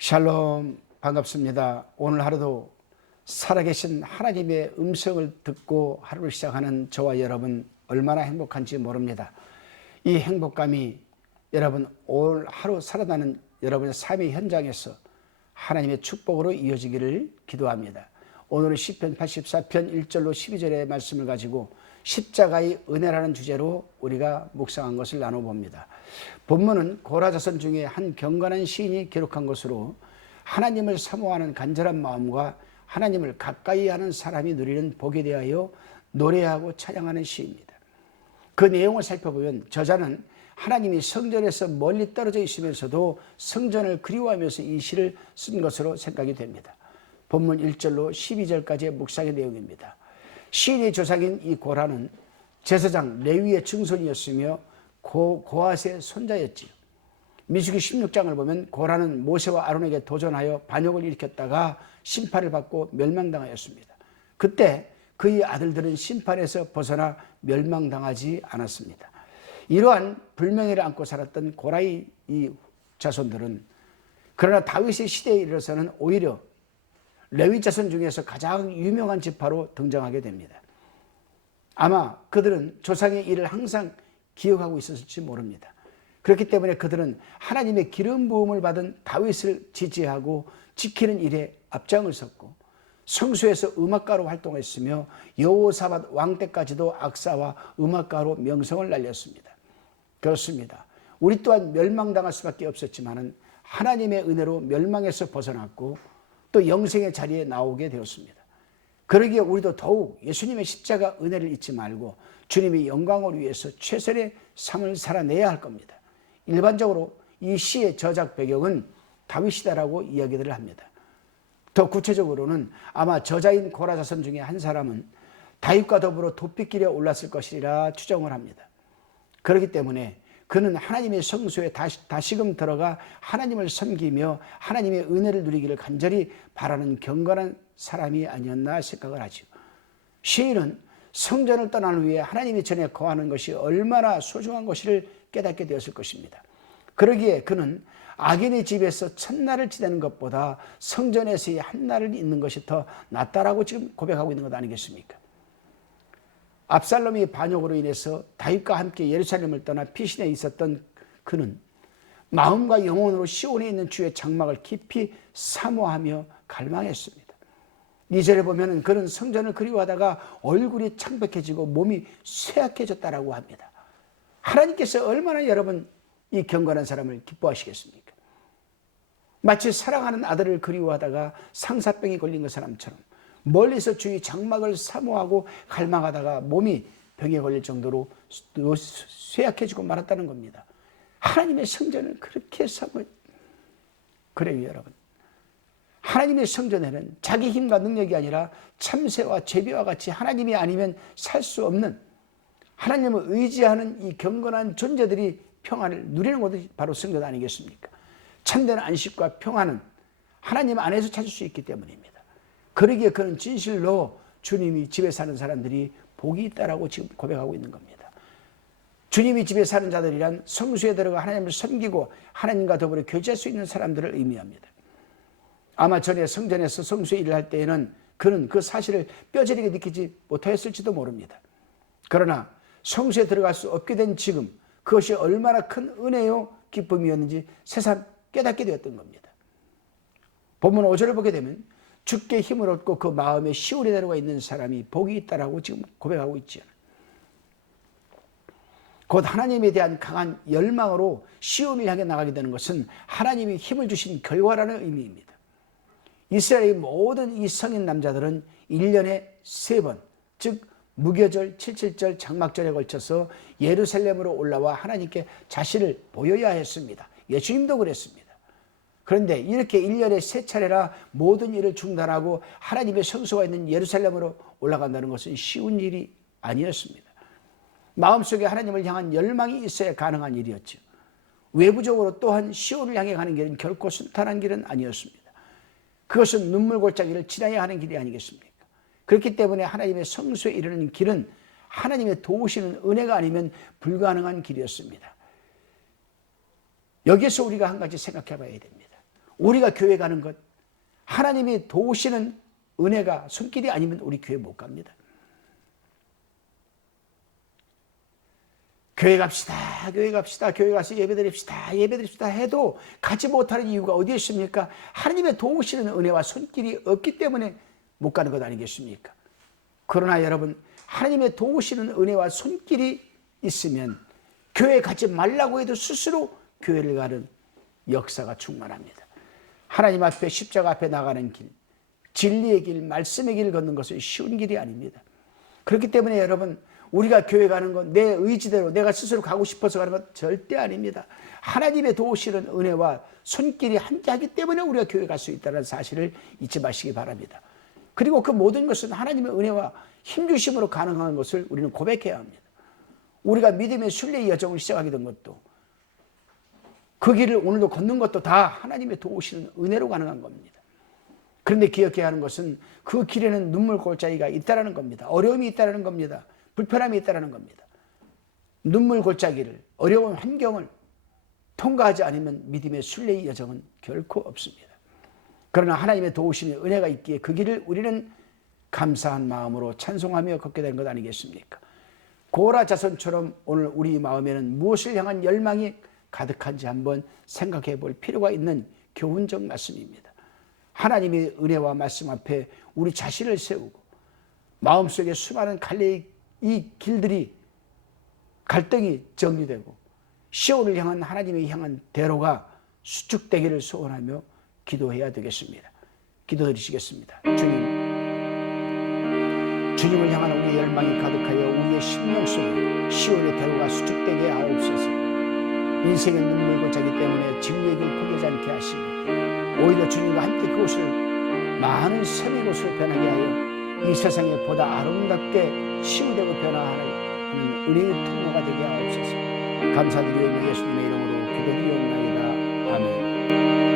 샬롬, 반갑습니다. 오늘 하루도 살아계신 하나님의 음성을 듣고 하루를 시작하는 저와 여러분 얼마나 행복한지 모릅니다. 이 행복감이 여러분 오늘 하루 살아가는 여러분의 삶의 현장에서 하나님의 축복으로 이어지기를 기도합니다. 오늘은 시편 84편 1절로 12절의 말씀을 가지고 십자가의 은혜라는 주제로 우리가 묵상한 것을 나눠봅니다. 본문은 고라 자손 중에 한 경건한 시인이 기록한 것으로 하나님을 사모하는 간절한 마음과 하나님을 가까이 하는 사람이 누리는 복에 대하여 노래하고 찬양하는 시입니다. 그 내용을 살펴보면 저자는 하나님이 성전에서 멀리 떨어져 있으면서도 성전을 그리워하면서 이 시를 쓴 것으로 생각이 됩니다. 본문 1절로 12절까지의 묵상의 내용입니다. 시인의 조상인 이 고라는 제사장 레위의 증손이었으며 고앗의 손자였지요. 민수기 16장을 보면 고라는 모세와 아론에게 도전하여 반역을 일으켰다가 심판을 받고 멸망당하였습니다. 그때 그의 아들들은 심판에서 벗어나 멸망당하지 않았습니다. 이러한 불명예를 안고 살았던 고라의 이 자손들은 그러나 다윗의 시대에 이르러서는 오히려 레위 자손 중에서 가장 유명한 지파로 등장하게 됩니다. 아마 그들은 조상의 일을 항상 기억하고 있었을지 모릅니다. 그렇기 때문에 그들은 하나님의 기름 부음을 받은 다윗을 지지하고 지키는 일에 앞장을 섰고 성소에서 음악가로 활동했으며 여호사밧 왕 때까지도 악사와 음악가로 명성을 날렸습니다. 그렇습니다. 우리 또한 멸망당할 수밖에 없었지만 하나님의 은혜로 멸망에서 벗어났고 또 영생의 자리에 나오게 되었습니다. 그러기에 우리도 더욱 예수님의 십자가 은혜를 잊지 말고 주님의 영광을 위해서 최선의 삶을 살아내야 할 겁니다. 일반적으로 이 시의 저작 배경은 다윗이다라고 이야기들을 합니다. 더 구체적으로는 아마 저자인 고라 자손 중에 한 사람은 다윗과 더불어 도피길에 올랐을 것이라 추정을 합니다. 그렇기 때문에 그는 하나님의 성소에 다시금 들어가 하나님을 섬기며 하나님의 은혜를 누리기를 간절히 바라는 경건한 사람이 아니었나 생각을 하죠. 시인은 성전을 떠난 후에 하나님의 전에 거하는 것이 얼마나 소중한 것을 깨닫게 되었을 것입니다. 그러기에 그는 악인의 집에서 첫날을 지내는 것보다 성전에서의 한날을 있는 것이 더 낫다라고 지금 고백하고 있는 것 아니겠습니까? 압살롬의 반역으로 인해서 다윗과 함께 예루살렘을 떠나 피신해 있었던 그는 마음과 영혼으로 시온에 있는 주의 장막을 깊이 사모하며 갈망했습니다. 2절에 보면 그는 성전을 그리워하다가 얼굴이 창백해지고 몸이 쇠약해졌다라고 합니다. 하나님께서 얼마나 여러분 이 경건한 사람을 기뻐하시겠습니까? 마치 사랑하는 아들을 그리워하다가 상사병이 걸린 것 사람처럼 멀리서 주의 장막을 사모하고 갈망하다가 몸이 병에 걸릴 정도로 쇠약해지고 말았다는 겁니다. 하나님의 성전을 그렇게 사모해. 그래요, 여러분. 하나님의 성전에는 자기 힘과 능력이 아니라 참새와 제비와 같이 하나님이 아니면 살 수 없는 하나님을 의지하는 이 경건한 존재들이 평안을 누리는 것이 바로 성전 아니겠습니까? 참된 안식과 평안은 하나님 안에서 찾을 수 있기 때문입니다. 그러기에 그는 진실로 주님이 집에 사는 사람들이 복이 있다라고 지금 고백하고 있는 겁니다. 주님이 집에 사는 자들이란 성수에 들어가 하나님을 섬기고 하나님과 더불어 교제할 수 있는 사람들을 의미합니다. 아마 전에 성전에서 성수에 일을 할 때에는 그는 그 사실을 뼈저리게 느끼지 못하였을지도 모릅니다. 그러나 성수에 들어갈 수 없게 된 지금 그것이 얼마나 큰 은혜요 기쁨이었는지 새삼 깨닫게 되었던 겁니다. 본문 5절을 보게 되면 주께 힘을 얻고 그 마음에 시온에 내려가 있는 사람이 복이 있다라고 지금 고백하고 있죠. 곧 하나님에 대한 강한 열망으로 시온을 향해 나가게 되는 것은 하나님이 힘을 주신 결과라는 의미입니다. 이스라엘의 모든 이 성인 남자들은 1년에 3번, 즉 무교절, 칠칠절, 장막절에 걸쳐서 예루살렘으로 올라와 하나님께 자신을 보여야 했습니다. 예수님도 그랬습니다. 그런데 이렇게 1년에 3차례나 모든 일을 중단하고 하나님의 성소가 있는 예루살렘으로 올라간다는 것은 쉬운 일이 아니었습니다. 마음속에 하나님을 향한 열망이 있어야 가능한 일이었죠. 외부적으로 또한 시온을 향해 가는 길은 결코 순탄한 길은 아니었습니다. 그것은 눈물골짜기를 지나야 하는 길이 아니겠습니까? 그렇기 때문에 하나님의 성소에 이르는 길은 하나님의 도우시는 은혜가 아니면 불가능한 길이었습니다. 여기에서 우리가 한 가지 생각해 봐야 됩니다. 우리가 교회 가는 것, 하나님이 도우시는 은혜가 손길이 아니면 우리 교회 못 갑니다. 교회 갑시다, 교회 갑시다, 교회 가서 예배드립시다, 예배드립시다 해도 가지 못하는 이유가 어디에 있습니까? 하나님의 도우시는 은혜와 손길이 없기 때문에 못 가는 것 아니겠습니까? 그러나 여러분, 하나님의 도우시는 은혜와 손길이 있으면 교회 가지 말라고 해도 스스로 교회를 가는 역사가 충만합니다. 하나님 앞에 십자가 앞에 나가는 길, 진리의 길, 말씀의 길을 걷는 것은 쉬운 길이 아닙니다. 그렇기 때문에 여러분, 우리가 교회 가는 건 내 의지대로 내가 스스로 가고 싶어서 가는 건 절대 아닙니다. 하나님의 도우시는 은혜와 손길이 함께하기 때문에 우리가 교회 갈 수 있다는 사실을 잊지 마시기 바랍니다. 그리고 그 모든 것은 하나님의 은혜와 힘주심으로 가능한 것을 우리는 고백해야 합니다. 우리가 믿음의 순례의 여정을 시작하게 된 것도, 그 길을 오늘도 걷는 것도 다 하나님의 도우시는 은혜로 가능한 겁니다. 그런데 기억해야 하는 것은 그 길에는 눈물 골짜기가 있다는 겁니다. 어려움이 있다는 겁니다. 불편함이 있다는 겁니다. 눈물 골짜기를, 어려운 환경을 통과하지 않으면 믿음의 순례의 여정은 결코 없습니다. 그러나 하나님의 도우심의 은혜가 있기에 그 길을 우리는 감사한 마음으로 찬송하며 걷게 되는 것 아니겠습니까? 고라 자손처럼 오늘 우리 마음에는 무엇을 향한 열망이 가득한지 한번 생각해 볼 필요가 있는 교훈적 말씀입니다. 하나님의 은혜와 말씀 앞에 우리 자신을 세우고 마음속에 수많은 갈래의 이 길들이, 갈등이 정리되고 시온을 향한 하나님을 향한 대로가 수축되기를 소원하며 기도해야 되겠습니다. 기도드리시겠습니다. 주님을 향한 우리의 열망이 가득하여 우리의 심령 속에 시온의 대로가 수축되게 하옵소서. 인생의 눈물 골짜기 때문에 진리의 길 포기하지 않게 하시고 오히려 주님과 함께 그곳을 많은 샘의 곳으로 변하게 하여 이 세상에 보다 아름답게 치유되고 변화하는 은혜의 통로가 되게 하옵소서. 감사드리며 예수님의 이름으로 기도드리옵나이다. 아멘.